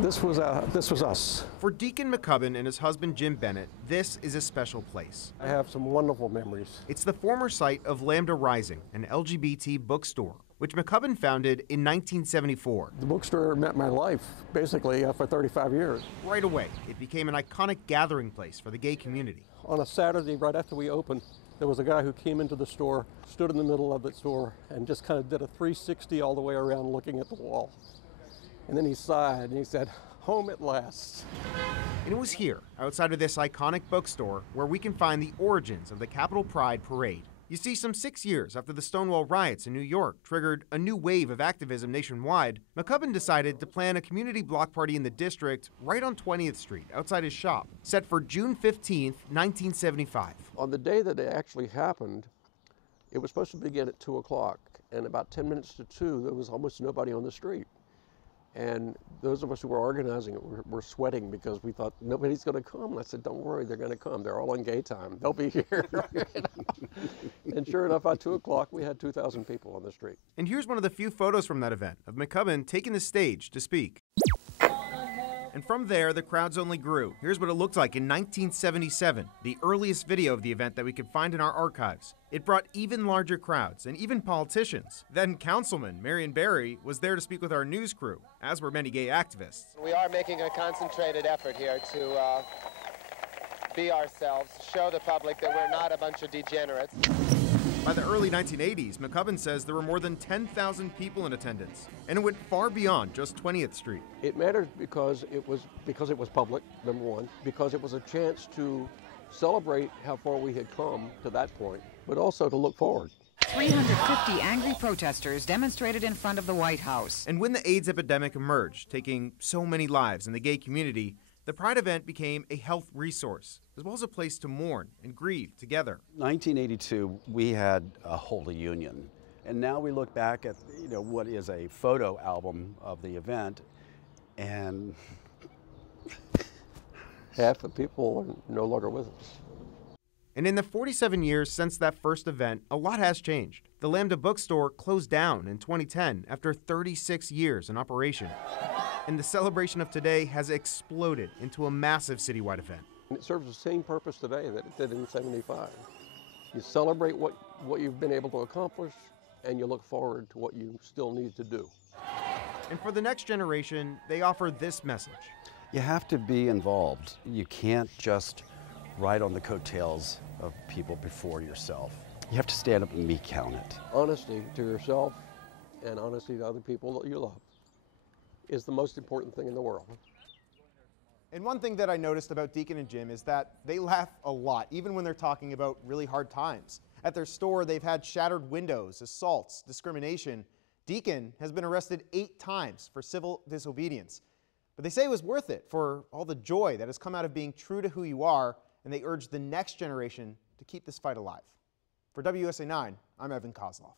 This was us. For Deacon Maccubbin and his husband Jim Bennett, this is a special place. I have some wonderful memories. It's the former site of Lambda Rising, an LGBT bookstore, which Maccubbin founded in 1974. The bookstore meant my life, basically, for 35 years. Right away, it became an iconic gathering place for the gay community. On a Saturday, right after we opened, there was a guy who came into the store, stood in the middle of the store, and just kind of did a 360 all the way around looking at the wall. And then he sighed and he said, "Home at last." And it was here, outside of this iconic bookstore, where we can find the origins of the Capitol Pride Parade. You see, some 6 years after the Stonewall riots in New York triggered a new wave of activism nationwide, Maccubbin decided to plan a community block party in the district right on 20th Street, outside his shop, set for June 15th, 1975. On the day that it actually happened, it was supposed to begin at 2 o'clock, and about 10 minutes to 2, there was almost nobody on the street. And those of us who were organizing it were sweating because we thought, nobody's going to come. And I said, don't worry, they're going to come. They're all on gay time. They'll be here. And sure enough, at 2 o'clock, we had 2,000 people on the street. And here's one of the few photos from that event of Maccubbin taking the stage to speak. And from there, the crowds only grew. Here's what it looked like in 1977, the earliest video of the event that we could find in our archives. It brought even larger crowds and even politicians. Then Councilman Marion Barry was there to speak with our news crew, as were many gay activists. We are making a concentrated effort here to be ourselves, show the public that we're not a bunch of degenerates. By the early 1980s, Maccubbin says there were more than 10,000 people in attendance, and it went far beyond just 20th Street. It mattered because it was public, number one, because it was a chance to celebrate how far we had come to that point, but also to look forward. 350 angry protesters demonstrated in front of the White House. And when the AIDS epidemic emerged, taking so many lives in the gay community, the Pride event became a health resource, as well as a place to mourn and grieve together. 1982, we had a holy union. And now we look back at what is a photo album of the event, and half the people are no longer with us. And in the 47 years since that first event, a lot has changed. The Lambda bookstore closed down in 2010 after 36 years in operation. And the celebration of today has exploded into a massive citywide event. And it serves the same purpose today that it did in '75. You celebrate what you've been able to accomplish, and you look forward to what you still need to do. And for the next generation, they offer this message. you have to be involved. You can't just ride on the coattails of people before yourself. You have to stand up and be counted. Honesty to yourself and honesty to other people that you love is the most important thing in the world. And one thing that I noticed about Deacon and Jim is that they laugh a lot, even when they're talking about really hard times. At their store, they've had shattered windows, assaults, discrimination. Deacon has been arrested 8 times for civil disobedience. But they say it was worth it for all the joy that has come out of being true to who you are, and they urge the next generation to keep this fight alive. For WSA 9, I'm Evan Koslof.